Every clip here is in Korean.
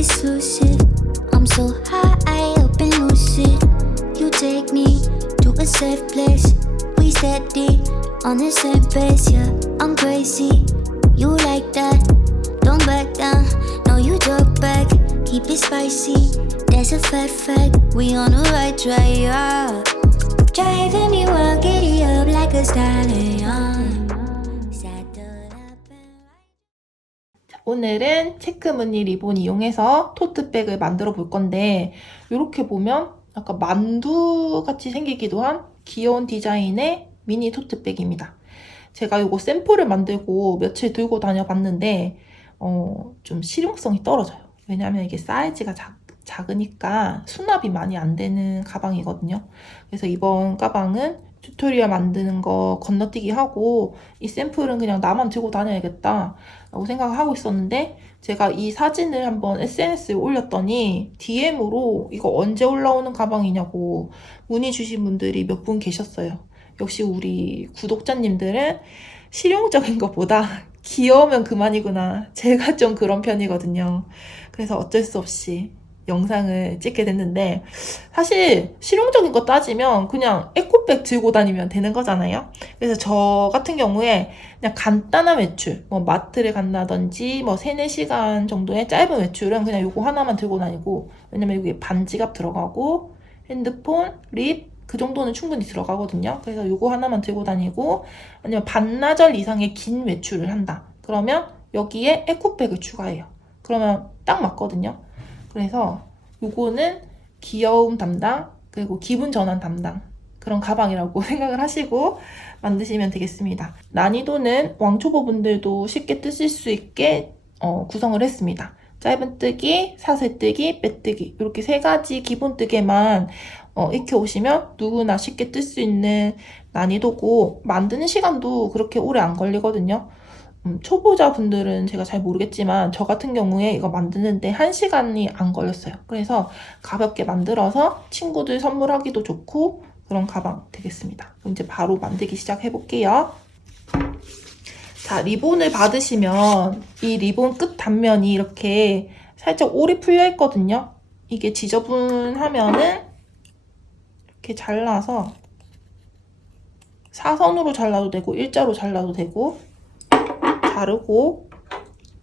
it sushi. I'm so high up and lucid. You take me to a safe place. We steady on the same pace, yeah. I'm crazy, you like that. Don't back down, no you talk back. Keep it spicy, that's a fact. We on the right track, yeah. Driving me wild, giddy up like a stallion. Saddle up and 오늘은 체크 무늬 리본 이용해서 토트백을 만들어 볼 건데, 이렇게 보면 약간 만두 같이 생기기도 한 귀여운 디자인의 미니 토트백입니다. 제가 이거 샘플을 만들고 며칠 들고 다녀 봤는데 좀 실용성이 떨어져요. 왜냐면 이게 사이즈가 작으니까 수납이 많이 안 되는 가방이거든요. 그래서 이번 가방은 튜토리얼 만드는 거 건너뛰기 하고 이 샘플은 그냥 나만 들고 다녀야겠다 라고 생각을 하고 있었는데, 제가 이 사진을 한번 SNS에 올렸더니 DM으로 이거 언제 올라오는 가방이냐고 문의 주신 분들이 몇 분 계셨어요. 역시 우리 구독자님들은 실용적인 것보다 귀여우면 그만이구나. 제가 좀 그런 편이거든요. 그래서 어쩔 수 없이 영상을 찍게 됐는데, 사실 실용적인 거 따지면 그냥 에코백 들고 다니면 되는 거잖아요. 그래서 저 같은 경우에 그냥 간단한 외출, 뭐 마트를 간다든지 뭐 3-4시간 정도의 짧은 외출은 그냥 요거 하나만 들고 다니고, 왜냐면 여기 반지갑 들어가고 핸드폰, 립 그 정도는 충분히 들어가거든요. 그래서 요거 하나만 들고 다니고, 아니면 반나절 이상의 긴 외출을 한다 그러면 여기에 에코백을 추가해요. 그러면 딱 맞거든요. 그래서 요거는 귀여움 담당, 그리고 기분 전환 담당, 그런 가방이라고 생각을 하시고 만드시면 되겠습니다. 난이도는 왕초보분들도 쉽게 뜨실 수 있게 구성을 했습니다. 짧은뜨기, 사슬뜨기, 빼뜨기 이렇게 3가지 기본뜨개만 익혀오시면 누구나 쉽게 뜰 수 있는 난이도고, 만드는 시간도 그렇게 오래 안 걸리거든요. 초보자분들은 제가 잘 모르겠지만 저 같은 경우에 이거 만드는데 1시간이 안 걸렸어요. 그래서 가볍게 만들어서 친구들 선물하기도 좋고 그런 가방 되겠습니다. 이제 바로 만들기 시작해 볼게요. 자, 리본을 받으시면 이 리본 끝 단면이 이렇게 살짝 올이 풀려 있거든요. 이게 지저분하면은 이렇게 잘라서 사선으로 잘라도 되고 일자로 잘라도 되고, 자르고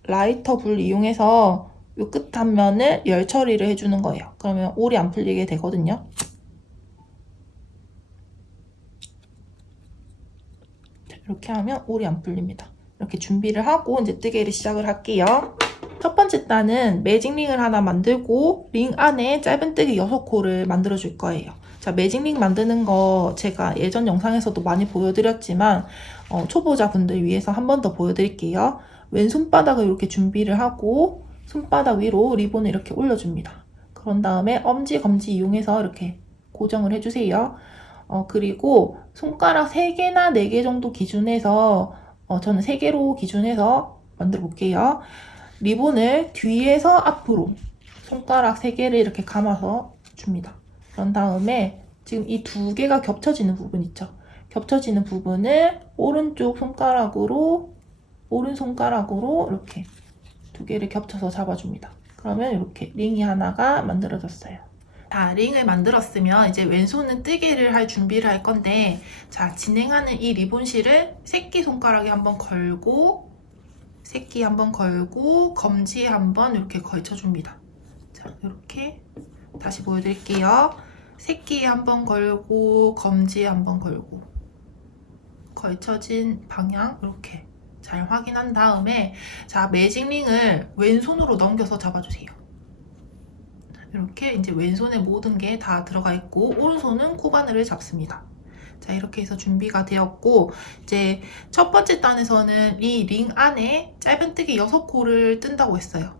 라이터 불 이용해서 이 끝 단면을 열 처리를 해주는 거예요. 그러면 올이 안 풀리게 되거든요. 이렇게 하면 올이 안 풀립니다. 이렇게 준비를 하고 이제 뜨개를 시작을 할게요. 첫 번째 단은 매직링을 하나 만들고 링 안에 짧은뜨기 6코를 만들어 줄 거예요. 자, 매직링 만드는 거 제가 예전 영상에서도 많이 보여드렸지만 초보자분들 위해서 한 번 더 보여드릴게요. 왼손바닥을 이렇게 준비를 하고 손바닥 위로 리본을 이렇게 올려줍니다. 그런 다음에 엄지, 검지 이용해서 이렇게 고정을 해주세요. 그리고 손가락 3개나 4개 정도 기준해서 저는 3개로 기준해서 만들어 볼게요. 리본을 뒤에서 앞으로 손가락 3개를 이렇게 감아서 줍니다. 그런 다음에 지금 이 2개가 겹쳐지는 부분 있죠? 겹쳐지는 부분을 오른쪽 손가락으로, 오른손가락으로 이렇게 2개를 겹쳐서 잡아줍니다. 그러면 이렇게 링이 하나가 만들어졌어요. 자, 링을 만들었으면 이제 왼손은 뜨개를 할 준비를 할 건데, 자, 진행하는 이 리본실을 새끼손가락에 한번 걸고, 새끼 한번 걸고, 검지에 한번 이렇게 걸쳐줍니다. 자, 이렇게 다시 보여드릴게요. 새끼에 한번 걸고, 검지에 한번 걸고, 걸쳐진 방향 이렇게 잘 확인한 다음에, 자, 매직링을 왼손으로 넘겨서 잡아주세요. 이렇게 이제 왼손에 모든 게 다 들어가 있고 오른손은 코바늘을 잡습니다. 자, 이렇게 해서 준비가 되었고, 이제 첫 번째 단에서는 이 링 안에 짧은뜨기 6코를 뜬다고 했어요.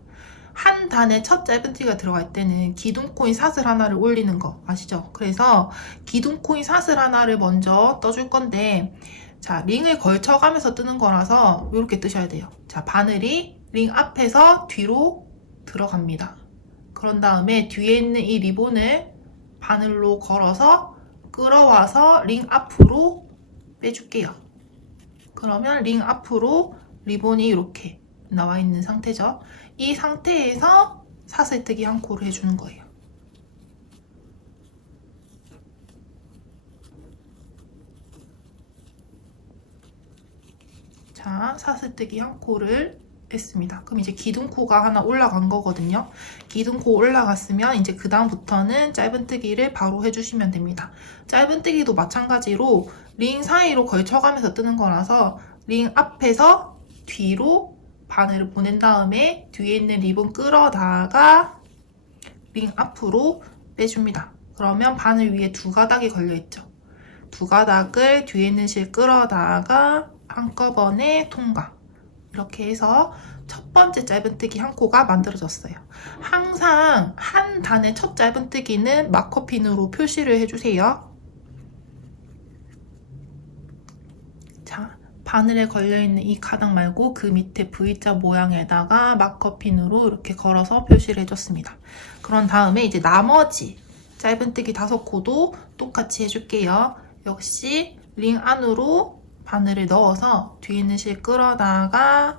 한 단에 첫 짧은뜨기가 들어갈 때는 기둥코인 사슬 하나를 올리는 거 아시죠? 그래서 기둥코인 사슬 하나를 먼저 떠줄 건데, 자, 링을 걸쳐가면서 뜨는 거라서 이렇게 뜨셔야 돼요. 자, 바늘이 링 앞에서 뒤로 들어갑니다. 그런 다음에 뒤에 있는 이 리본을 바늘로 걸어서 끌어와서 링 앞으로 빼줄게요. 그러면 링 앞으로 리본이 이렇게 나와 있는 상태죠. 이 상태에서 사슬뜨기 한 코를 해주는 거예요. 자, 사슬뜨기 한 코를 했습니다. 그럼 이제 기둥코가 하나 올라간 거거든요. 기둥코 올라갔으면 이제 그 다음부터는 짧은뜨기를 바로 해주시면 됩니다. 짧은뜨기도 마찬가지로 링 사이로 걸쳐가면서 뜨는 거라서 링 앞에서 뒤로 바늘을 보낸 다음에 뒤에 있는 리본 끌어다가 링 앞으로 빼줍니다. 그러면 바늘 위에 두 가닥이 걸려있죠. 두 가닥을 뒤에 있는 실 끌어다가 한꺼번에 통과. 이렇게 해서 첫 번째 짧은뜨기 한 코가 만들어졌어요. 항상 한 단의 첫 짧은뜨기는 마커핀으로 표시를 해주세요. 자, 바늘에 걸려있는 이 가닥 말고 그 밑에 V자 모양에다가 마커핀으로 이렇게 걸어서 표시를 해줬습니다. 그런 다음에 이제 나머지 짧은뜨기 5코도 똑같이 해줄게요. 역시 링 안으로 바늘을 넣어서 뒤에 있는 실 끌어다가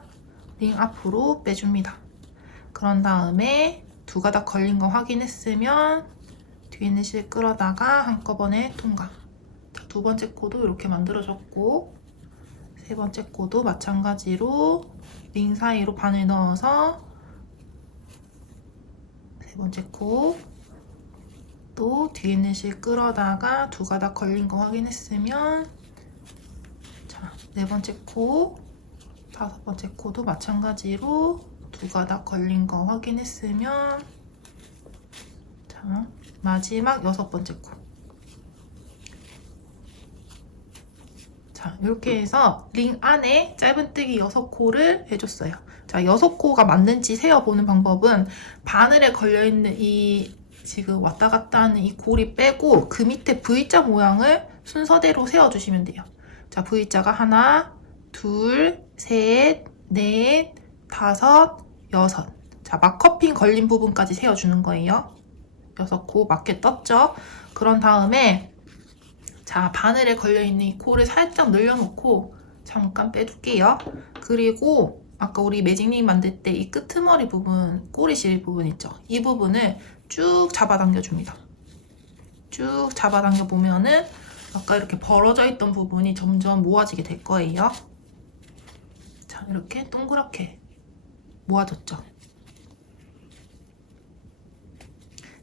링 앞으로 빼줍니다. 그런 다음에 두 가닥 걸린 거 확인했으면 뒤에 있는 실 끌어다가 한꺼번에 통과. 자, 두 번째 코도 이렇게 만들어졌고 세 번째 코도 마찬가지로 링 사이로 바늘 넣어서 세 번째 코 또 뒤에 있는 실 끌어다가 두 가닥 걸린 거 확인했으면 자, 네 번째 코, 다섯 번째 코도 마찬가지로 두 가닥 걸린 거 확인했으면 자, 마지막 여섯 번째 코. 자, 이렇게 해서 링 안에 짧은뜨기 6코를 해줬어요. 자, 6코가 맞는지 세어보는 방법은 바늘에 걸려있는 이 지금 왔다 갔다 하는 이 고리 빼고 그 밑에 V자 모양을 순서대로 세워주시면 돼요. 자, V자가 하나, 둘, 셋, 넷, 다섯, 여섯. 자, 마커핀 걸린 부분까지 세워주는 거예요. 6코 맞게 떴죠? 그런 다음에 자, 바늘에 걸려있는 이 코를 살짝 늘려놓고 잠깐 빼둘게요. 그리고 아까 우리 매직링 만들 때 이 끄트머리 부분, 꼬리실 부분 있죠? 이 부분을 쭉 잡아당겨줍니다. 쭉 잡아당겨 보면은 아까 이렇게 벌어져 있던 부분이 점점 모아지게 될 거예요. 자, 이렇게 동그랗게 모아졌죠.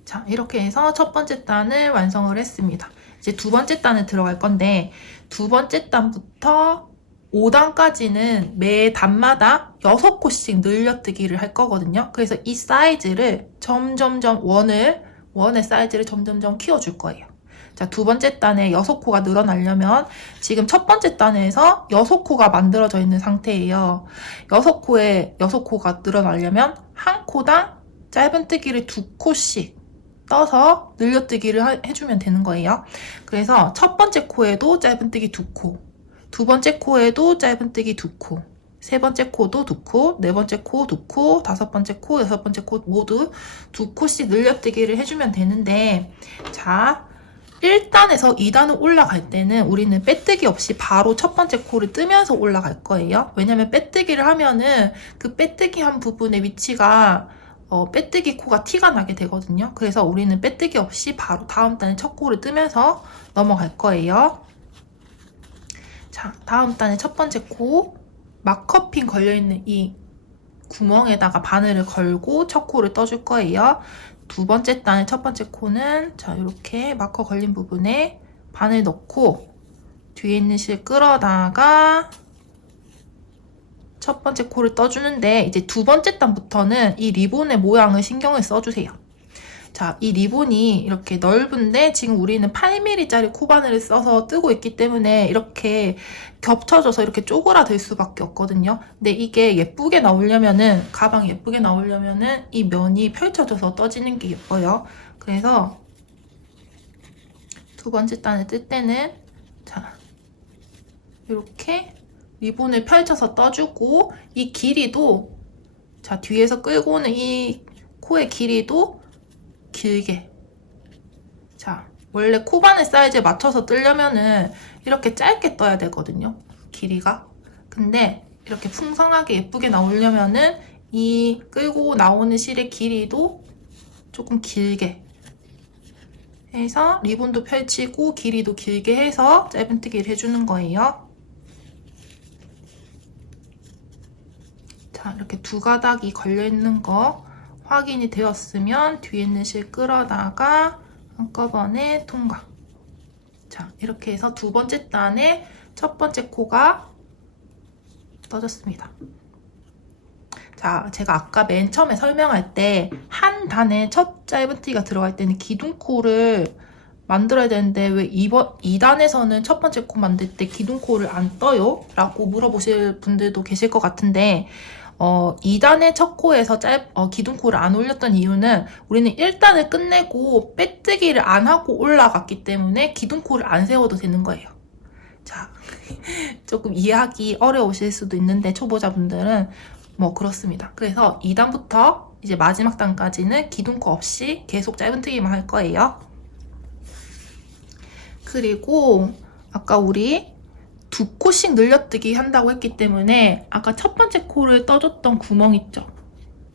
자, 이렇게 해서 첫 번째 단을 완성을 했습니다. 이제 두 번째 단을 들어갈 건데 두 번째 단부터 5단까지는 매 단마다 6코씩 늘려뜨기를 할 거거든요. 그래서 이 사이즈를 점점점 원의 사이즈를 점점점 키워줄 거예요. 자, 두 번째 단에 6코가 늘어나려면 지금 첫 번째 단에서 6코가 만들어져 있는 상태예요. 6코가 늘어나려면 한 코당 짧은뜨기를 2코씩 떠서 늘려뜨기를 해주면 되는 거예요. 그래서 첫 번째 코에도 짧은뜨기 2코, 두 번째 코에도 짧은뜨기 2코, 세 번째 코도 2코, 네 번째 코 2코, 다섯 번째 코, 여섯 번째 코 모두 2코씩 늘려뜨기를 해주면 되는데 자, 1단에서 2단을 올라갈 때는 우리는 빼뜨기 없이 바로 첫 번째 코를 뜨면서 올라갈 거예요. 왜냐면 빼뜨기를 하면은 그 빼뜨기 한 부분의 위치가 빼뜨기 코가 티가 나게 되거든요. 그래서 우리는 빼뜨기 없이 바로 다음 단의 첫 코를 뜨면서 넘어갈 거예요. 자, 다음 단의 첫 번째 코, 마커핀 걸려있는 이 구멍에다가 바늘을 걸고 첫 코를 떠줄 거예요. 두 번째 단의 첫 번째 코는 자, 이렇게 마커 걸린 부분에 바늘 넣고 뒤에 있는 실 끌어다가 첫 번째 코를 떠주는데 이제 두 번째 단부터는 이 리본의 모양을 신경을 써주세요. 자, 이 리본이 이렇게 넓은데 지금 우리는 8mm짜리 코바늘을 써서 뜨고 있기 때문에 이렇게 겹쳐져서 이렇게 쪼그라들 수밖에 없거든요. 근데 이게 예쁘게 나오려면은, 가방 예쁘게 나오려면은 이 면이 펼쳐져서 떠지는 게 예뻐요. 그래서 두 번째 단을 뜰 때는 자, 이렇게 리본을 펼쳐서 떠주고 이 길이도 자, 뒤에서 끌고 오는 이 코의 길이도 길게. 자, 원래 코바늘 사이즈에 맞춰서 뜨려면은 이렇게 짧게 떠야 되거든요. 길이가. 근데 이렇게 풍성하게 예쁘게 나오려면은 이 끌고 나오는 실의 길이도 조금 길게 해서 리본도 펼치고 길이도 길게 해서 짧은뜨기를 해주는 거예요. 자, 이렇게 두 가닥이 걸려있는 거 확인이 되었으면 뒤에 있는 실 끌어다가 한꺼번에 통과. 자, 이렇게 해서 두 번째 단의 첫 번째 코가 떠졌습니다. 자, 제가 아까 맨 처음에 설명할 때 한 단에 첫 짧은뜨기가 들어갈 때는 기둥코를 만들어야 되는데 왜 2단에서는 첫 번째 코 만들 때 기둥코를 안 떠요? 라고 물어보실 분들도 계실 것 같은데 2단의 첫 코에서 기둥코를 안 올렸던 이유는 우리는 1단을 끝내고 빼뜨기를 안 하고 올라갔기 때문에 기둥코를 안 세워도 되는 거예요. 자, 조금 이해하기 어려우실 수도 있는데 초보자분들은 뭐 그렇습니다. 그래서 2단부터 이제 마지막 단까지는 기둥코 없이 계속 짧은뜨기만 할 거예요. 그리고 아까 우리 두 코씩 늘려뜨기 한다고 했기 때문에 아까 첫 번째 코를 떠줬던 구멍 있죠?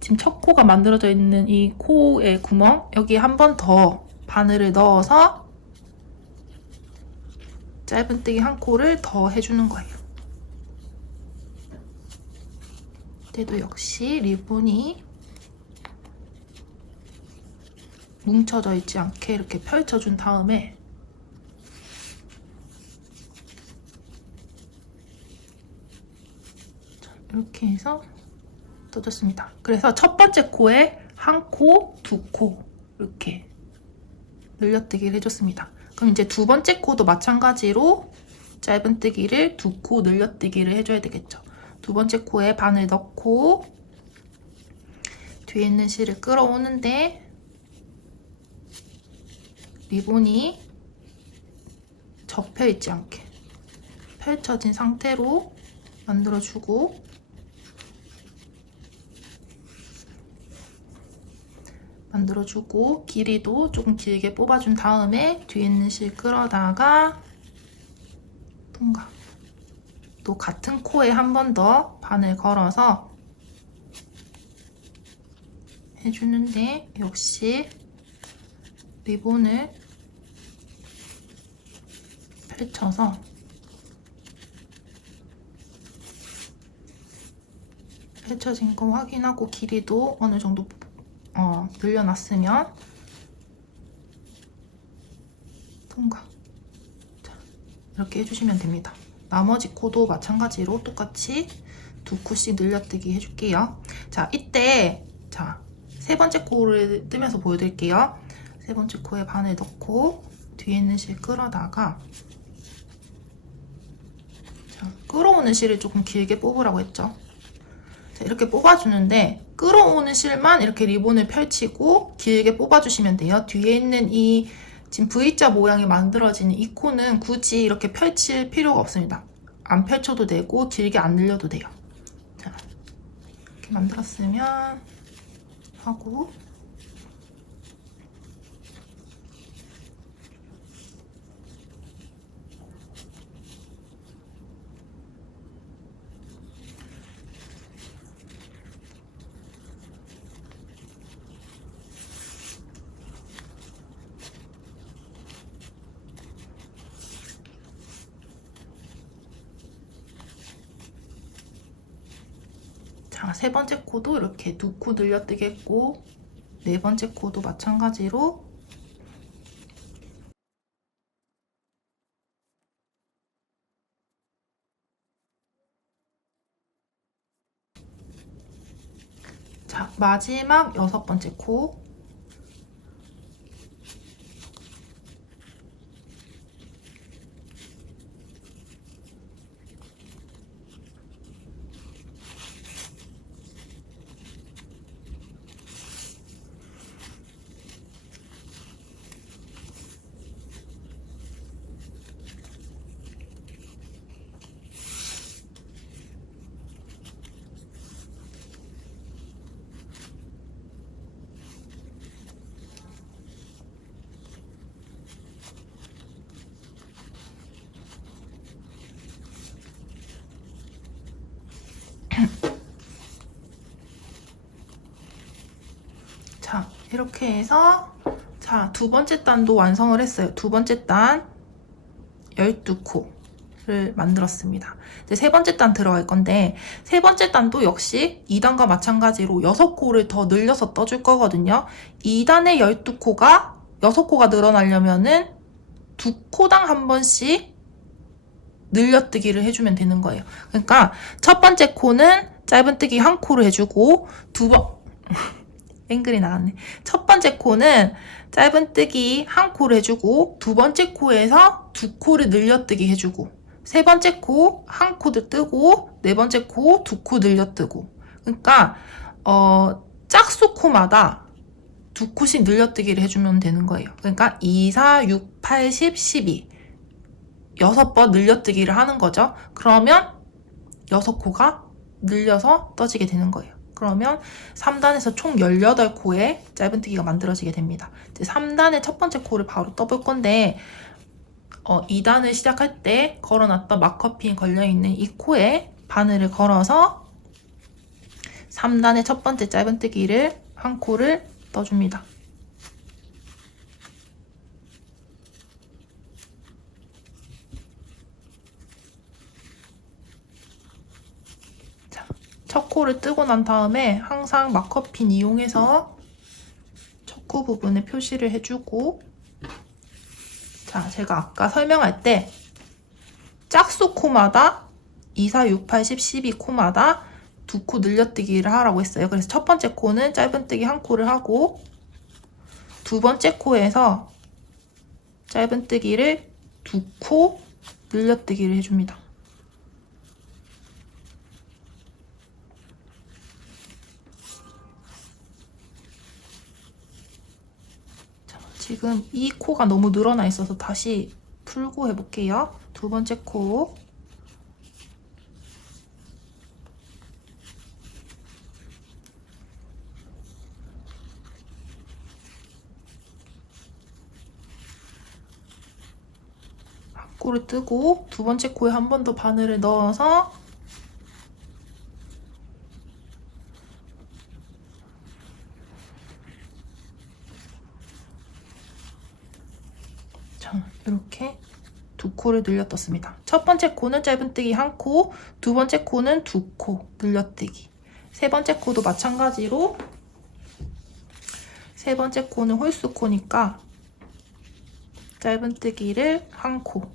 지금 첫 코가 만들어져 있는 이 코의 구멍, 여기에 한 번 더 바늘을 넣어서 짧은뜨기 한 코를 더 해주는 거예요. 그때도 역시 리본이 뭉쳐져 있지 않게 이렇게 펼쳐준 다음에 이렇게 해서 떠줬습니다. 그래서 첫 번째 코에 한 코, 두 코 이렇게 늘려뜨기를 해줬습니다. 그럼 이제 두 번째 코도 마찬가지로 짧은뜨기를 두 코 늘려뜨기를 해줘야 되겠죠. 두 번째 코에 바늘 넣고 뒤에 있는 실을 끌어오는데 리본이 접혀있지 않게 펼쳐진 상태로 만들어주고 길이도 조금 길게 뽑아준 다음에 뒤에 있는 실 끌어다가 통과. 또 같은 코에 한 번 더 바늘 걸어서 해주는데 역시 리본을 펼쳐서 펼쳐진 거 확인하고 길이도 어느 정도 늘려놨으면 통과. 자, 이렇게 해주시면 됩니다. 나머지 코도 마찬가지로 똑같이 두 코씩 늘려뜨기 해줄게요. 자, 이때 세 번째 코를 뜨면서 보여드릴게요. 세 번째 코에 바늘 넣고 뒤에 있는 실 끌어다가 끌어오는 실을 조금 길게 뽑으라고 했죠. 자, 이렇게 뽑아주는데 끌어오는 실만 이렇게 리본을 펼치고 길게 뽑아주시면 돼요. 뒤에 있는 이 지금 V자 모양이 만들어지는 이 코는 굳이 이렇게 펼칠 필요가 없습니다. 안 펼쳐도 되고 길게 안 늘려도 돼요. 자, 이렇게 만들었으면 하고 자, 세 번째 코도 이렇게 두 코 늘려뜨기 했고 네 번째 코도 마찬가지로 자, 마지막 여섯 번째 코 이렇게 해서 자, 두 번째 단도 완성을 했어요. 두 번째 단 12코를 만들었습니다. 이제 세 번째 단 들어갈 건데 세 번째 단도 역시 2단과 마찬가지로 6코를 더 늘려서 떠줄 거거든요. 2단의 12코가 6코가 늘어나려면은 2코당 한 번씩 늘려뜨기를 해주면 되는 거예요. 그러니까 첫 번째 코는 짧은뜨기 한 코를 해주고 앵글이 나갔네. 첫 번째 코는 짧은뜨기 한 코를 해주고 두 번째 코에서 2코를 늘려뜨기 해주고 세 번째 코 한 코를 뜨고 네 번째 코 2코 늘려뜨고 그러니까 짝수코마다 2코씩 늘려뜨기를 해주면 되는 거예요. 그러니까 2, 4, 6, 8, 10, 12 6번 늘려뜨기를 하는 거죠. 그러면 6코가 늘려서 떠지게 되는 거예요. 그러면 3단에서 총 18코의 짧은뜨기가 만들어지게 됩니다. 이제 3단의 첫 번째 코를 바로 떠볼 건데 2단을 시작할 때 걸어놨던 마커핀 걸려있는 이 코에 바늘을 걸어서 3단의 첫 번째 짧은뜨기를 한 코를 떠줍니다. 첫 코를 뜨고 난 다음에 항상 마커핀 이용해서 첫 코 부분에 표시를 해주고 자, 제가 아까 설명할 때 짝수 코마다 2, 4, 6, 8, 10, 12코마다 2코 늘려뜨기를 하라고 했어요. 그래서 첫 번째 코는 짧은뜨기 한 코를 하고 두 번째 코에서 짧은뜨기를 2코 늘려뜨기를 해줍니다. 지금 이 코가 너무 늘어나 있어서 다시 풀고 해볼게요. 두 번째 코 한 코를 뜨고 두 번째 코에 한 번 더 바늘을 넣어서 이렇게 2코를 늘려떴습니다. 첫 번째 코는 짧은뜨기 한 코, 두 번째 코는 2코 늘려뜨기. 세 번째 코도 마찬가지로 세 번째 코는 홀수코니까 짧은뜨기를 한 코.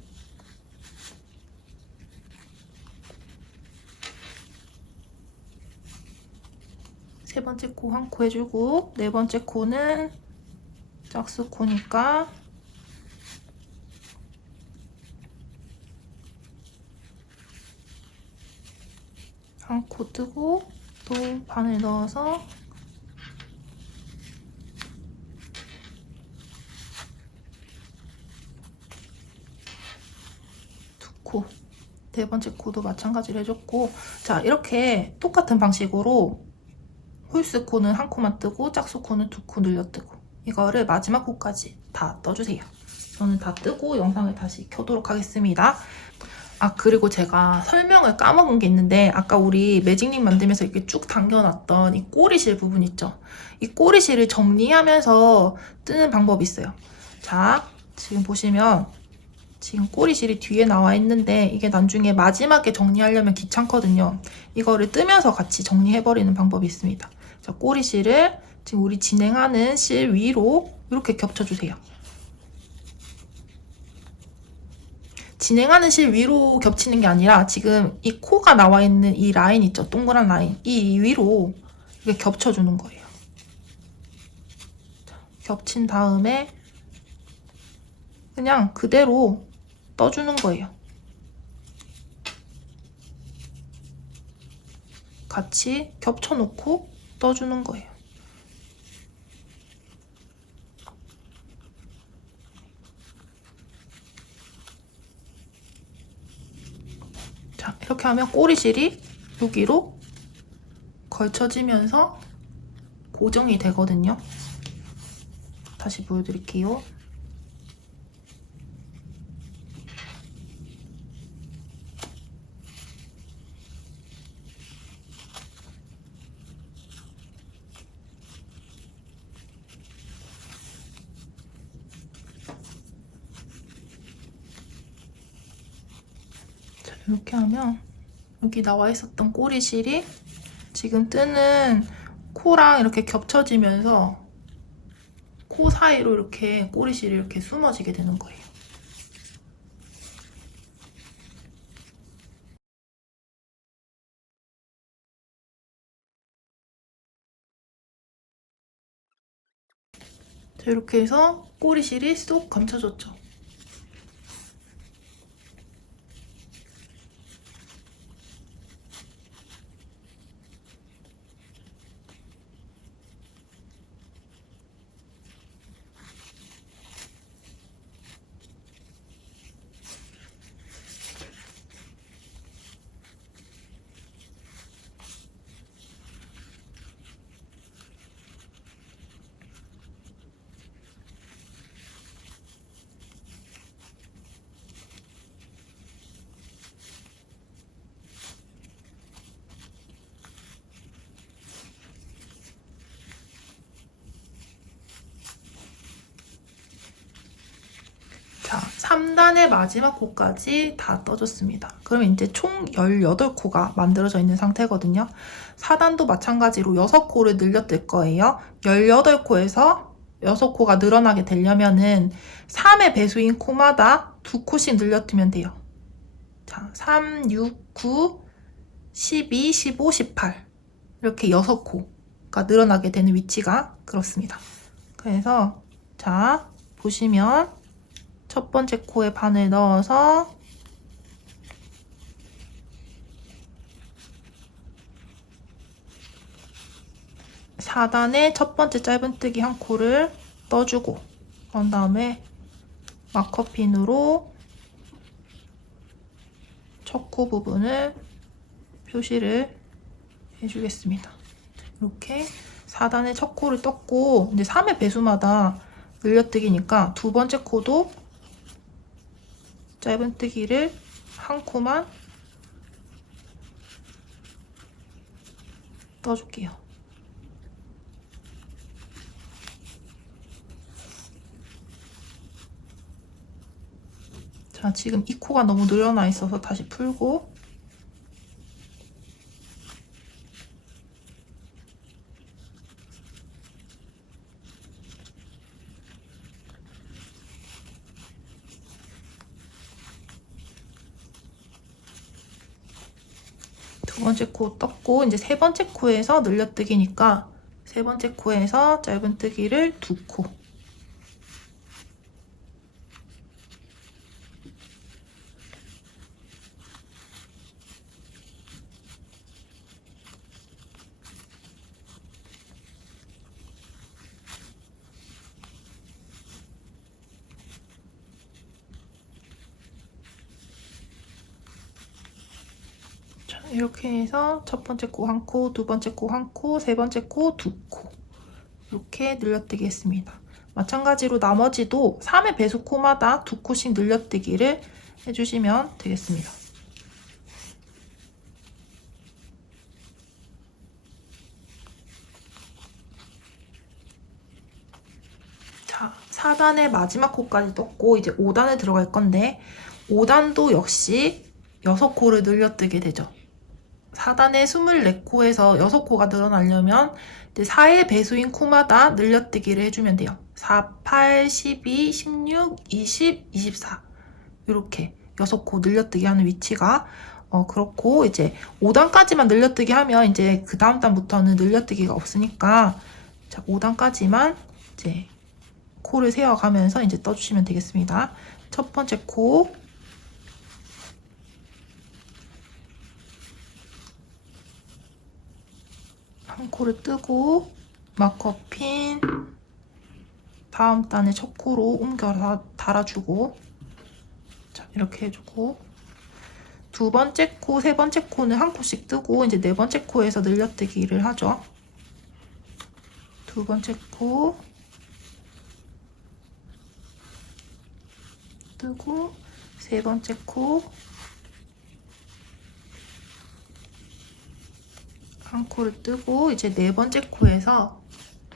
세 번째 코 한 코 해주고 네 번째 코는 짝수코니까 한 코 뜨고 또 바늘 넣어서 두 코, 네 번째 코도 마찬가지로 해줬고 자 이렇게 똑같은 방식으로 홀수 코는 한 코만 뜨고 짝수 코는 2코 늘려뜨고 이거를 마지막 코까지 다 떠주세요. 저는 다 뜨고 영상을 다시 켜도록 하겠습니다. 아 그리고 제가 설명을 까먹은 게 있는데 아까 우리 매직링 만들면서 이렇게 쭉 당겨놨던 이 꼬리실 부분 있죠? 이 꼬리실을 정리하면서 뜨는 방법이 있어요. 자 지금 보시면 지금 꼬리실이 뒤에 나와 있는데 이게 나중에 마지막에 정리하려면 귀찮거든요. 이거를 뜨면서 같이 정리해버리는 방법이 있습니다. 자, 꼬리실을 지금 우리 진행하는 실 위로 이렇게 겹쳐주세요. 진행하는 실 위로 겹치는 게 아니라 지금 이 코가 나와 있는 이 라인 있죠? 동그란 라인. 이 위로 이렇게 겹쳐주는 거예요. 자, 겹친 다음에 그냥 그대로 떠주는 거예요. 같이 겹쳐놓고 떠주는 거예요. 자, 이렇게 하면 꼬리실이 여기로 걸쳐지면서 고정이 되거든요. 다시 보여드릴게요. 이렇게 하면 여기 나와 있었던 꼬리실이 지금 뜨는 코랑 이렇게 겹쳐지면서 코 사이로 이렇게 꼬리실이 이렇게 숨어지게 되는 거예요. 자, 이렇게 해서 꼬리실이 쏙 감춰졌죠. 자, 3단의 마지막 코까지 다 떠줬습니다. 그러면 이제 총 18코가 만들어져 있는 상태거든요. 4단도 마찬가지로 6코를 늘려뜰 거예요. 18코에서 6코가 늘어나게 되려면은 3의 배수인 코마다 2코씩 늘려뜨면 돼요. 자, 3, 6, 9, 12, 15, 18 이렇게 6코가 늘어나게 되는 위치가 그렇습니다. 그래서 자, 보시면 첫 번째 코에 바늘 넣어서 (4단의) 첫 번째 짧은뜨기 한 코를 떠주고 그런 다음에 마커핀으로 첫 코 부분을 표시를 해주겠습니다. 이렇게 4단의 첫 코를 떴고 이제 3의 배수마다 늘려뜨기니까 두 번째 코도 짧은뜨기를 한 코만 떠줄게요. 자, 지금 이 코가 너무 늘어나 있어서 다시 풀고 두 번째 코 떴고 이제 세 번째 코에서 늘려뜨기니까 세 번째 코에서 짧은뜨기를 2코 이렇게 해서 첫 번째 코 한 코, 두 번째 코 한 코, 세 번째 코 2코 이렇게 늘려뜨기 했습니다. 마찬가지로 나머지도 3의 배수 코마다 2코씩 늘려뜨기를 해주시면 되겠습니다. 자, 4단의 마지막 코까지 떴고 이제 5단에 들어갈 건데 5단도 역시 6코를 늘려뜨게 되죠. 4단의 24코에서 6코가 늘어나려면 4의 배수인 코마다 늘려뜨기를 해주면 돼요. 4, 8, 12, 16, 20, 24 이렇게 6코 늘려뜨기 하는 위치가 그렇고 이제 5단까지만 늘려뜨기 하면 이제 그 다음 단부터는 늘려뜨기가 없으니까 자, 5단까지만 이제 코를 세어가면서 이제 떠주시면 되겠습니다. 첫 번째 코 한 코를 뜨고 마커핀 다음 단의 첫 코로 옮겨 달아주고 자, 이렇게 해주고 두 번째 코, 세 번째 코는 한 코씩 뜨고 이제 네 번째 코에서 늘려뜨기를 하죠. 두 번째 코 뜨고 세 번째 코 한 코를 뜨고 이제 네 번째 코에서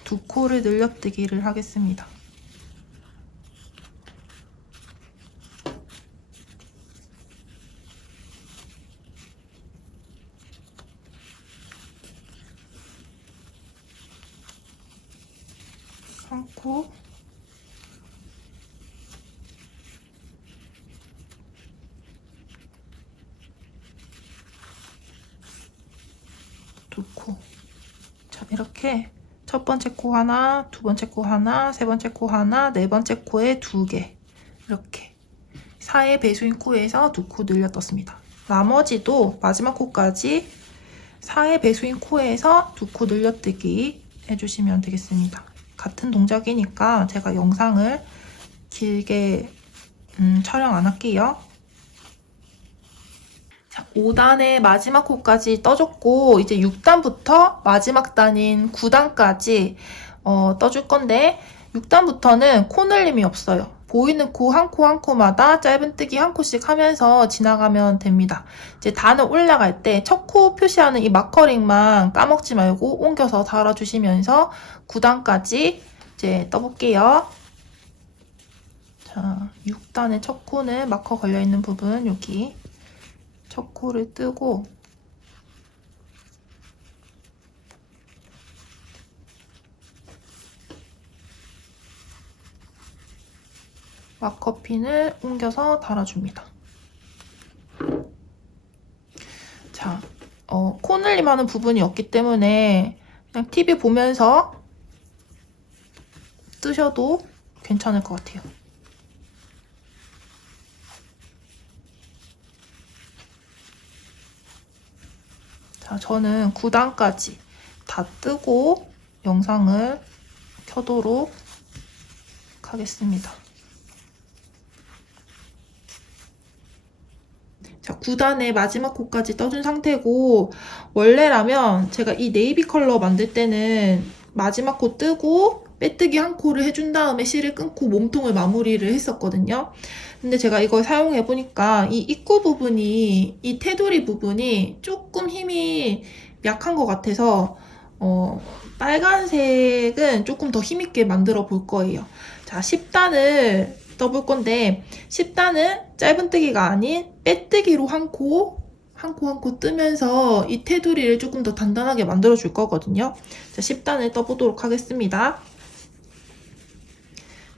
2코를 늘려뜨기를 하겠습니다. 꽂고 두 코. 자, 이렇게 첫 번째 코 하나, 두 번째 코 하나, 세 번째 코 하나, 네 번째 코에 2개. 이렇게 4의 배수인 코에서 2코 늘려 떴습니다. 나머지도 마지막 코까지 4의 배수인 코에서 2코 늘려뜨기 해주시면 되겠습니다. 같은 동작이니까 제가 영상을 길게 촬영 안 할게요. 자, 5단의 마지막 코까지 떠줬고 이제 6단부터 마지막 단인 9단까지 떠줄 건데 6단부터는 코 늘림이 없어요. 보이는 코 한 코 한 코마다 짧은뜨기 한 코씩 하면서 지나가면 됩니다. 이제 단을 올라갈 때 첫 코 표시하는 이 마커링만 까먹지 말고 옮겨서 달아주시면서 9단까지 이제 떠볼게요. 자, 6단의 첫 코는 마커 걸려있는 부분 여기 첫 코를 뜨고 마커핀을 옮겨서 달아줍니다. 자, 코 늘림하는 부분이 없기 때문에 그냥 TV 보면서 뜨셔도 괜찮을 것 같아요. 자, 저는 9단까지 다 뜨고 영상을 켜도록 하겠습니다. 자, 9단의 마지막 코까지 떠준 상태고 원래라면 제가 이 네이비 컬러 만들 때는 마지막 코 뜨고 빼뜨기 한 코를 해준 다음에 실을 끊고 몸통을 마무리를 했었거든요. 근데 제가 이걸 사용해보니까 이 입구 부분이, 이 테두리 부분이 조금 힘이 약한 것 같아서 빨간색은 조금 더 힘있게 만들어 볼 거예요. 자, 10단을 떠볼 건데 10단은 짧은뜨기가 아닌 빼뜨기로 한 코 뜨면서 이 테두리를 조금 더 단단하게 만들어 줄 거거든요. 자, 10단을 떠보도록 하겠습니다.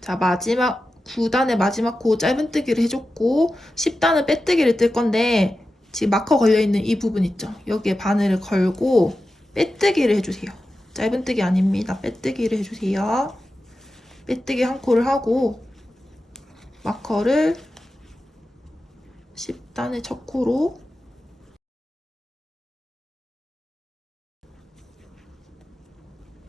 자, 마지막 9단의 마지막 코 짧은뜨기를 해줬고 10단은 빼뜨기를 뜰 건데 지금 마커 걸려있는 이 부분 있죠? 여기에 바늘을 걸고 빼뜨기를 해주세요. 짧은뜨기 아닙니다. 빼뜨기를 해주세요. 빼뜨기 한 코를 하고 마커를 10단의 첫 코로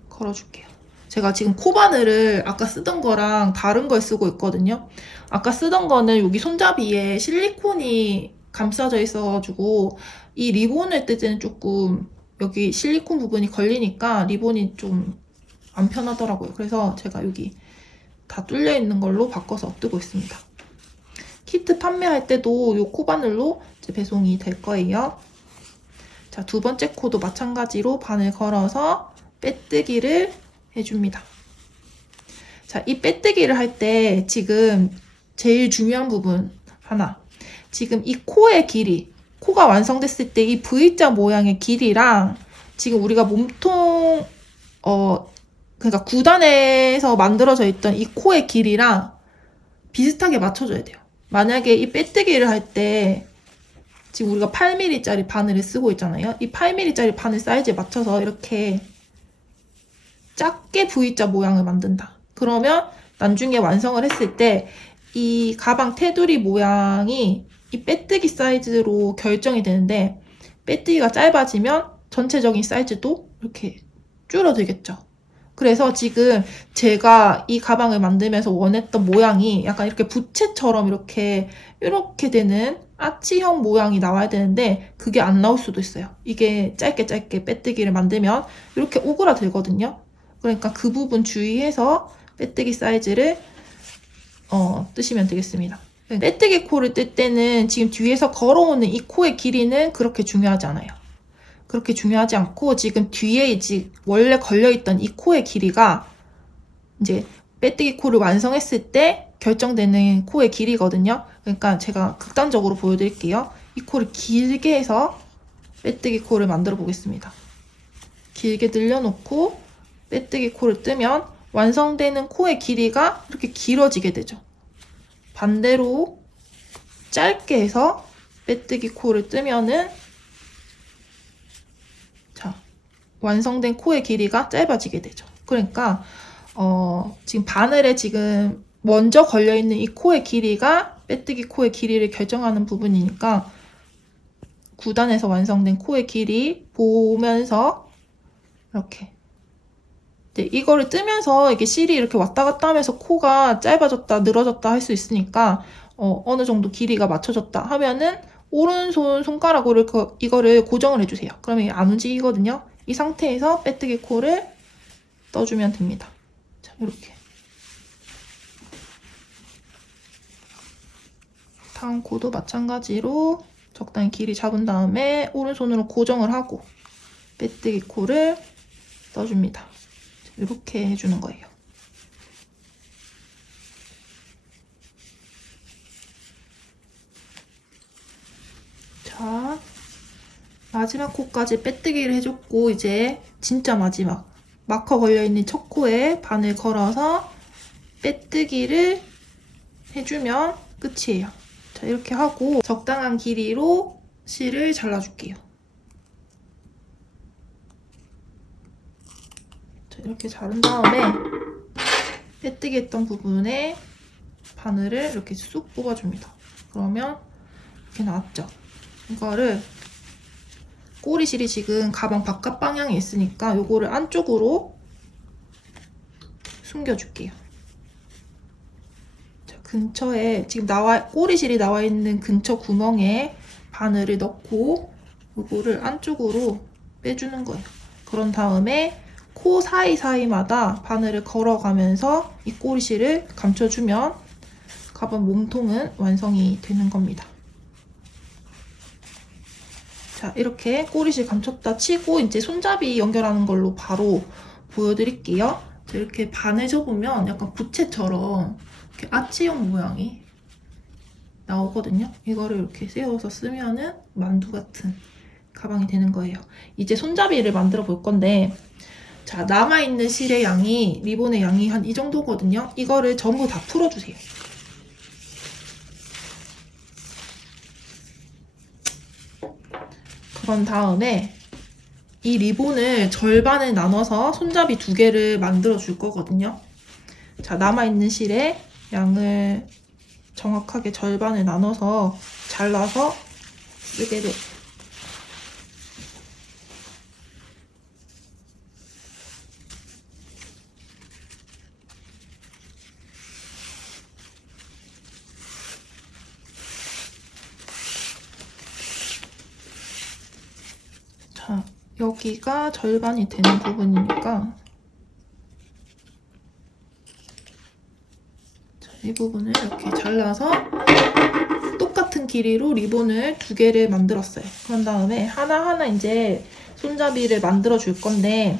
걸어줄게요. 제가 지금 코바늘을 아까 쓰던 거랑 다른 걸 쓰고 있거든요. 아까 쓰던 거는 여기 손잡이에 실리콘이 감싸져 있어가지고 이 리본을 뜰 때는 조금 여기 실리콘 부분이 걸리니까 리본이 좀 안 편하더라고요. 그래서 제가 여기 다 뚫려 있는 걸로 바꿔서 뜨고 있습니다. 키트 판매할 때도 이 코바늘로 이제 배송이 될 거예요. 자, 두 번째 코도 마찬가지로 바늘 걸어서 빼뜨기를 해줍니다. 자, 이 빼뜨기를 할 때 지금 제일 중요한 부분 하나. 지금 이 코의 길이, 코가 완성됐을 때 이 V자 모양의 길이랑 지금 우리가 몸통, 그러니까 9단에서 만들어져 있던 이 코의 길이랑 비슷하게 맞춰줘야 돼요. 만약에 이 빼뜨기를 할 때 지금 우리가 8mm짜리 바늘을 쓰고 있잖아요. 이 8mm짜리 바늘 사이즈에 맞춰서 이렇게 작게 V자 모양을 만든다. 그러면 나중에 완성을 했을 때 이 가방 테두리 모양이 이 빼뜨기 사이즈로 결정이 되는데 빼뜨기가 짧아지면 전체적인 사이즈도 이렇게 줄어들겠죠. 그래서 지금 제가 이 가방을 만들면서 원했던 모양이 약간 이렇게 부채처럼 이렇게 되는 아치형 모양이 나와야 되는데 그게 안 나올 수도 있어요. 이게 짧게 빼뜨기를 만들면 이렇게 오그라들거든요. 그러니까 그 부분 주의해서 빼뜨기 사이즈를 뜨시면 되겠습니다. 빼뜨기 코를 뜰 때는 지금 뒤에서 걸어오는 이 코의 길이는 그렇게 중요하지 않아요. 그렇게 중요하지 않고 지금 뒤에 이제 원래 걸려있던 이 코의 길이가 이제 빼뜨기 코를 완성했을 때 결정되는 코의 길이거든요. 그러니까 제가 극단적으로 보여드릴게요. 이 코를 길게 해서 빼뜨기 코를 만들어 보겠습니다. 길게 늘려놓고 빼뜨기 코를 뜨면 완성되는 코의 길이가 이렇게 길어지게 되죠. 반대로 짧게 해서 빼뜨기 코를 뜨면은 자, 완성된 코의 길이가 짧아지게 되죠. 그러니까 지금 바늘에 지금 먼저 걸려있는 이 코의 길이가 빼뜨기 코의 길이를 결정하는 부분이니까 9단에서 완성된 코의 길이 보면서 이렇게 이거를 뜨면서 이게 실이 이렇게 왔다 갔다 하면서 코가 짧아졌다 늘어졌다 할 수 있으니까 어느 정도 길이가 맞춰졌다 하면은 오른손 손가락으로 이거를 고정을 해주세요. 그러면 안 움직이거든요. 이 상태에서 빼뜨기 코를 떠주면 됩니다. 자, 이렇게. 다음 코도 마찬가지로 적당히 길이 잡은 다음에 오른손으로 고정을 하고 빼뜨기 코를 떠줍니다. 이렇게 해주는 거예요. 자, 마지막 코까지 빼뜨기를 해줬고 이제 진짜 마지막 마커 걸려있는 첫 코에 바늘 걸어서 빼뜨기를 해주면 끝이에요. 자, 이렇게 하고 적당한 길이로 실을 잘라줄게요. 자, 이렇게 자른 다음에 빼뜨기 했던 부분에 바늘을 이렇게 쑥 뽑아줍니다. 그러면 이렇게 나왔죠. 이거를 꼬리실이 지금 가방 바깥 방향에 있으니까 요거를 안쪽으로 숨겨줄게요. 자, 근처에 지금 꼬리실이 나와 있는 근처 구멍에 바늘을 넣고 요거를 안쪽으로 빼주는 거예요. 그런 다음에 코 사이사이마다 바늘을 걸어가면서 이 꼬리실을 감춰주면 가방 몸통은 완성이 되는 겁니다. 자, 이렇게 꼬리실 감췄다 치고 이제 손잡이 연결하는 걸로 바로 보여드릴게요. 자, 이렇게 바늘 접으면 약간 부채처럼 이렇게 아치형 모양이 나오거든요. 이거를 이렇게 세워서 쓰면은 만두 같은 가방이 되는 거예요. 이제 손잡이를 만들어 볼 건데 자, 남아있는 실의 양이 리본의 양이 한 이 정도거든요. 이거를 전부 다 풀어주세요. 그런 다음에 이 리본을 절반을 나눠서 손잡이 2개를 만들어 줄 거거든요. 자, 남아있는 실의 양을 정확하게 절반을 나눠서 잘라서 쓰게 돼요. 자, 여기가 절반이 되는 부분이니까 자, 이 부분을 이렇게 잘라서 똑같은 길이로 리본을 2개를 만들었어요. 그런 다음에 하나하나 이제 손잡이를 만들어 줄 건데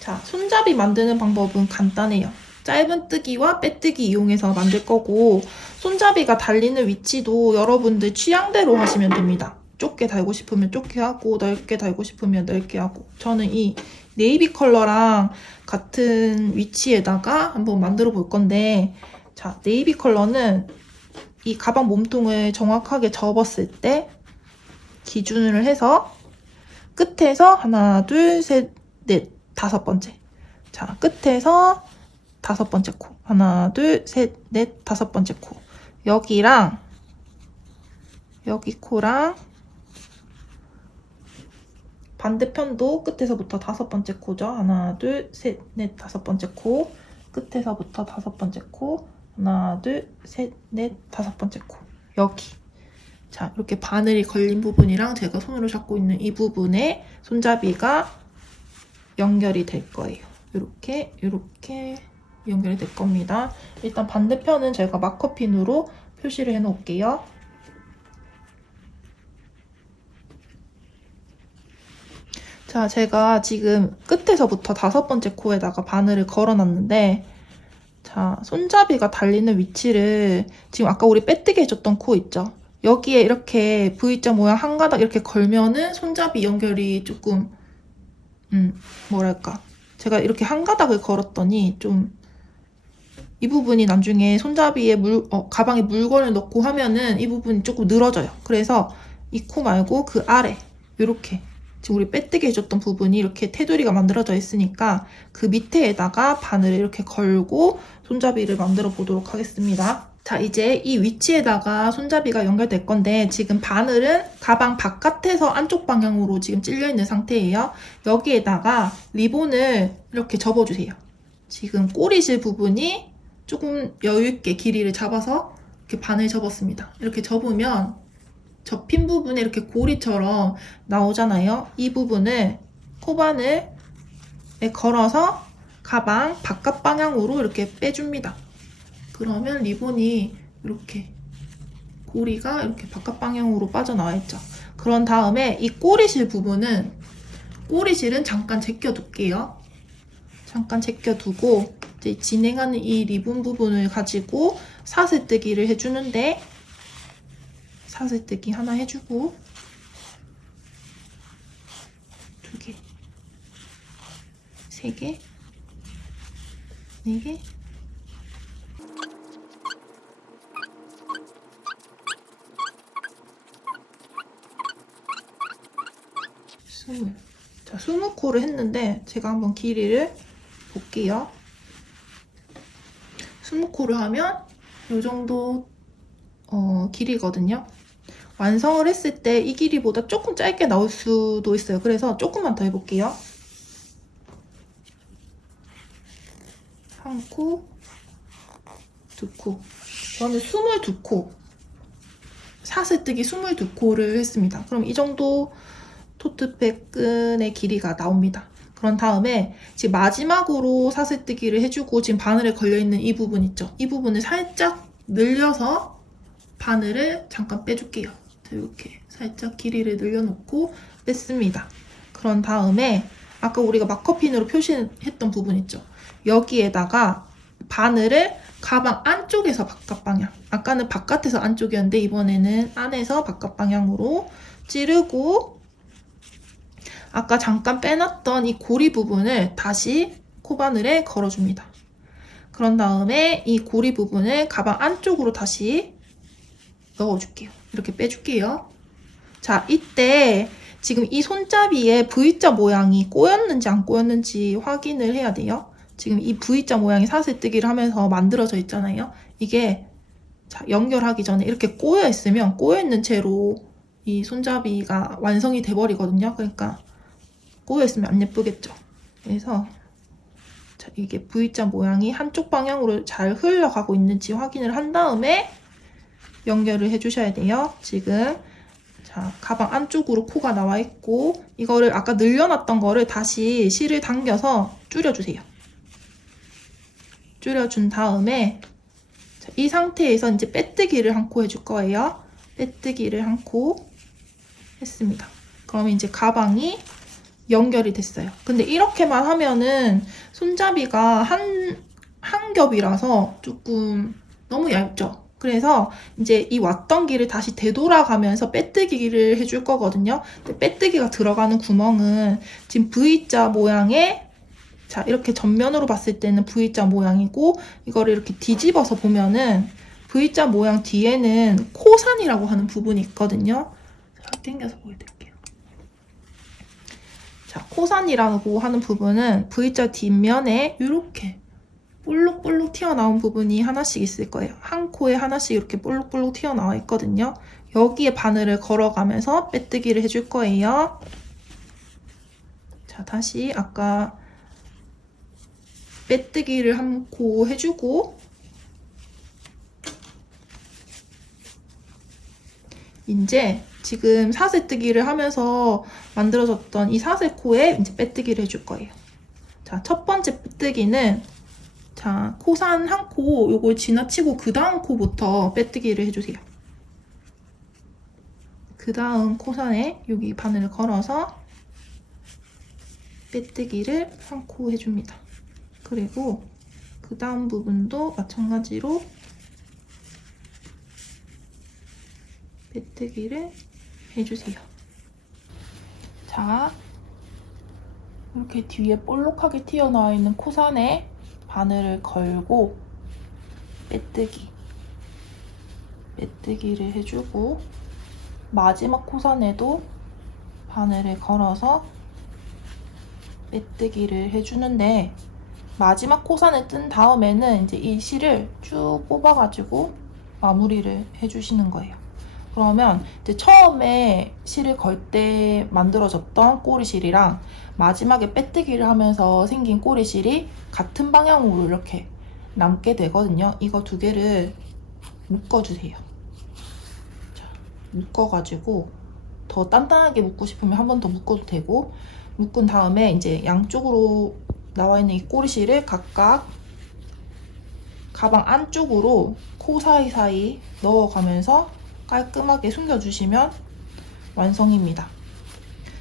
자, 손잡이 만드는 방법은 간단해요. 짧은뜨기와 빼뜨기 이용해서 만들 거고 손잡이가 달리는 위치도 여러분들 취향대로 하시면 됩니다. 좁게 달고 싶으면 좁게 하고 넓게 달고 싶으면 넓게 하고 저는 이 네이비 컬러랑 같은 위치에다가 한번 만들어 볼 건데 자, 네이비 컬러는 이 가방 몸통을 정확하게 접었을 때 기준으로 해서 끝에서 하나, 둘, 셋, 넷, 5번째. 자, 끝에서 5번째 코. 하나, 둘, 셋, 넷, 5번째 코. 여기랑 여기 코랑 반대편도 끝에서부터 5번째 코죠. 하나, 둘, 셋, 넷, 5번째 코. 끝에서부터 5번째 코. 하나, 둘, 셋, 넷, 5번째 코. 여기. 자, 이렇게 바늘이 걸린 부분이랑 제가 손으로 잡고 있는 이 부분에 손잡이가 연결이 될 거예요. 이렇게 연결이 될 겁니다. 일단 반대편은 제가 마커핀으로 표시를 해 놓을게요. 자, 제가 지금 끝에서부터 5번째 코에다가 바늘을 걸어놨는데 자, 손잡이가 달리는 위치를 지금 아까 우리 빼뜨기 해줬던 코 있죠? 여기에 이렇게 V자 모양 한 가닥 이렇게 걸면은 손잡이 연결이 조금 뭐랄까 제가 이렇게 한 가닥을 걸었더니 좀 이 부분이 나중에 손잡이에 가방에 물건을 넣고 하면은 이 부분이 조금 늘어져요. 그래서 이 코 말고 그 아래 이렇게 지금 우리 빼뜨기 해줬던 부분이 이렇게 테두리가 만들어져 있으니까 그 밑에에다가 바늘을 이렇게 걸고 손잡이를 만들어 보도록 하겠습니다. 자, 이제 이 위치에다가 손잡이가 연결될 건데 지금 바늘은 가방 바깥에서 안쪽 방향으로 지금 찔려 있는 상태예요. 여기에다가 리본을 이렇게 접어주세요. 지금 꼬리실 부분이 조금 여유있게 길이를 잡아서 이렇게 바늘 접었습니다. 이렇게 접으면 접힌 부분에 이렇게 고리처럼 나오잖아요. 이 부분을 코바늘에 걸어서 가방 바깥 방향으로 이렇게 빼줍니다. 그러면 리본이 이렇게 고리가 이렇게 바깥 방향으로 빠져나와 있죠. 그런 다음에 이 꼬리실 부분은 꼬리실은 잠깐 제껴둘게요. 잠깐 제껴두고 이제 진행하는 이 리본 부분을 가지고 사슬뜨기를 해주는데 사슬뜨기 하나 해주고 2개 3개 4개 20. 자, 20코를 했는데 제가 한번 길이를 볼게요. 20코를 하면 이 정도 길이거든요. 완성을 했을 때 이 길이보다 조금 짧게 나올 수도 있어요. 그래서 조금만 더 해볼게요. 1코, 2코. 저는 22코. 사슬뜨기 22코를 했습니다. 그럼 이 정도 토트백 끈의 길이가 나옵니다. 그런 다음에 지금 마지막으로 사슬뜨기를 해주고 지금 바늘에 걸려있는 이 부분 있죠? 이 부분을 살짝 늘려서 바늘을 잠깐 빼줄게요. 이렇게 살짝 길이를 늘려놓고 뺐습니다. 그런 다음에 아까 우리가 마커핀으로 표시했던 부분 있죠? 여기에다가 바늘을 가방 안쪽에서 바깥 방향, 아까는 바깥에서 안쪽이었는데 이번에는 안에서 바깥 방향으로 찌르고 아까 잠깐 빼놨던 이 고리 부분을 다시 코바늘에 걸어줍니다. 그런 다음에 이 고리 부분을 가방 안쪽으로 다시 넣어줄게요. 이렇게 빼줄게요. 자, 이때 지금 이 손잡이에 V자 모양이 꼬였는지 안 꼬였는지 확인을 해야 돼요. 지금 이 V자 모양이 사슬뜨기를 하면서 만들어져 있잖아요. 이게 자, 연결하기 전에 이렇게 꼬여 있으면 꼬여 있는 채로 이 손잡이가 완성이 돼버리거든요. 그러니까 꼬여 있으면 안 예쁘겠죠. 그래서 자, 이게 V자 모양이 한쪽 방향으로 잘 흘러가고 있는지 확인을 한 다음에 연결을 해주셔야 돼요. 지금 자, 가방 안쪽으로 코가 나와 있고 이거를 아까 늘려놨던 거를 다시 실을 당겨서 줄여주세요. 줄여준 다음에 자, 이 상태에서 이제 빼뜨기를 한 코 해줄 거예요. 빼뜨기를 한 코 했습니다. 그럼 이제 가방이 연결이 됐어요. 근데 이렇게만 하면은 손잡이가 한 겹이라서 조금 너무 얇죠? 그래서 이제 이 왔던 길을 다시 되돌아가면서 빼뜨기를 해줄 거거든요. 근데 빼뜨기가 들어가는 구멍은 지금 V자 모양의 자, 이렇게 전면으로 봤을 때는 V자 모양이고 이거를 이렇게 뒤집어서 보면은 V자 모양 뒤에는 코산이라고 하는 부분이 있거든요. 잘 당겨서 보여드릴게요. 자, 코산이라고 하는 부분은 V자 뒷면에 이렇게 볼록볼록 튀어나온 부분이 하나씩 있을 거예요. 한 코에 하나씩 이렇게 볼록볼록 튀어나와 있거든요. 여기에 바늘을 걸어가면서 빼뜨기를 해줄 거예요. 자, 다시 아까 빼뜨기를 한 코 해주고 이제 지금 사슬뜨기를 하면서 만들어졌던 이 사슬코에 이제 빼뜨기를 해줄 거예요. 자, 첫 번째 빼뜨기는 자, 코산 한 코 요걸 지나치고 그 다음 코부터 빼뜨기를 해주세요. 그 다음 코산에 여기 바늘을 걸어서 빼뜨기를 한 코 해줍니다. 그리고 그 다음 부분도 마찬가지로 빼뜨기를 해주세요. 자, 이렇게 뒤에 볼록하게 튀어나와 있는 코산에 바늘을 걸고 빼뜨기를 해주고, 마지막 코산에도 바늘을 걸어서 빼뜨기를 해주는데, 마지막 코산을 뜬 다음에는 이제 이 실을 쭉 뽑아가지고 마무리를 해주시는 거예요. 그러면 이제 처음에 실을 걸 때 만들어졌던 꼬리실이랑 마지막에 빼뜨기를 하면서 생긴 꼬리실이 같은 방향으로 이렇게 남게 되거든요. 이거 두 개를 묶어주세요. 자, 묶어가지고 더 단단하게 묶고 싶으면 한 번 더 묶어도 되고, 묶은 다음에 이제 양쪽으로 나와 있는 이 꼬리실을 각각 가방 안쪽으로 코 사이사이 넣어가면서 깔끔하게 숨겨주시면 완성입니다.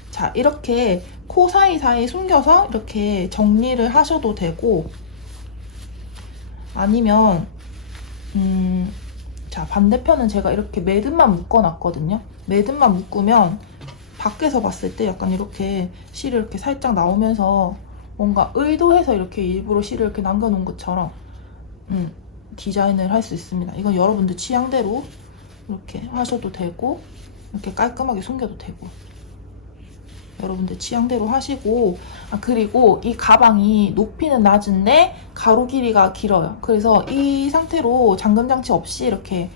자, 이렇게 코 사이사이 숨겨서 이렇게 정리를 하셔도 되고, 아니면 자, 반대편은 제가 이렇게 매듭만 묶어놨거든요. 매듭만 묶으면 밖에서 봤을 때 약간 이렇게 실이 이렇게 살짝 나오면서 뭔가 의도해서 이렇게 일부러 실을 이렇게 남겨놓은 것처럼 디자인을 할 수 있습니다. 이건 여러분들 취향대로 이렇게 하셔도 되고, 이렇게 깔끔하게 숨겨도 되고, 여러분들 취향대로 하시고, 그리고 이 가방이 높이는 낮은데 가로 길이가 길어요. 그래서 이 상태로 잠금장치 없이 이렇게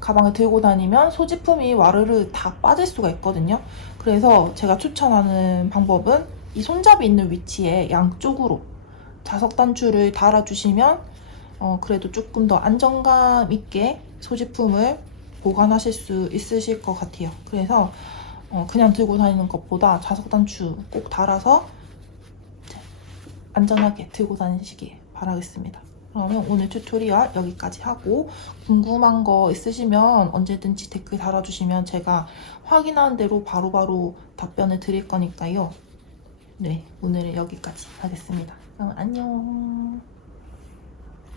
가방을 들고 다니면 소지품이 와르르 다 빠질 수가 있거든요. 그래서 제가 추천하는 방법은 이 손잡이 있는 위치에 양쪽으로 자석 단추를 달아주시면 그래도 조금 더 안정감 있게 소지품을 보관하실 수 있으실 것 같아요. 그래서 그냥 들고 다니는 것보다 자석 단추 꼭 달아서 안전하게 들고 다니시길 바라겠습니다. 그러면 오늘 튜토리얼 여기까지 하고, 궁금한 거 있으시면 언제든지 댓글 달아주시면 제가 확인한 대로 바로바로 답변을 드릴 거니까요. 네, 오늘은 여기까지 하겠습니다. 그럼 안녕.